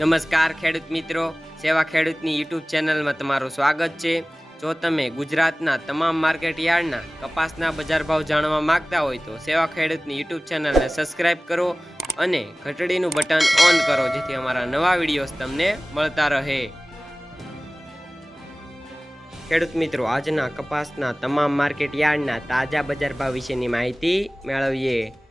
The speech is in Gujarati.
નમસ્કાર ખેડૂત મિત્રો, સેવા ખેડૂતની યુટ્યુબ ચેનલમાં તમારું સ્વાગત છે। જો તમે ગુજરાતના તમામ માર્કેટ યાર્ડના કપાસના બજાર ભાવ જાણવા માંગતા હોય તો સેવા ખેડૂતની યુટ્યુબ ચેનલને સબસ્ક્રાઇબ કરો અને ઘંટડીનું બટન ઓન કરો, જેથી અમારા નવા વિડીયોઝ તમને મળતા રહે। ખેડૂત મિત્રો, આજના કપાસના તમામ માર્કેટ યાર્ડના તાજા બજાર ભાવ વિશેની માહિતી મેળવીએ।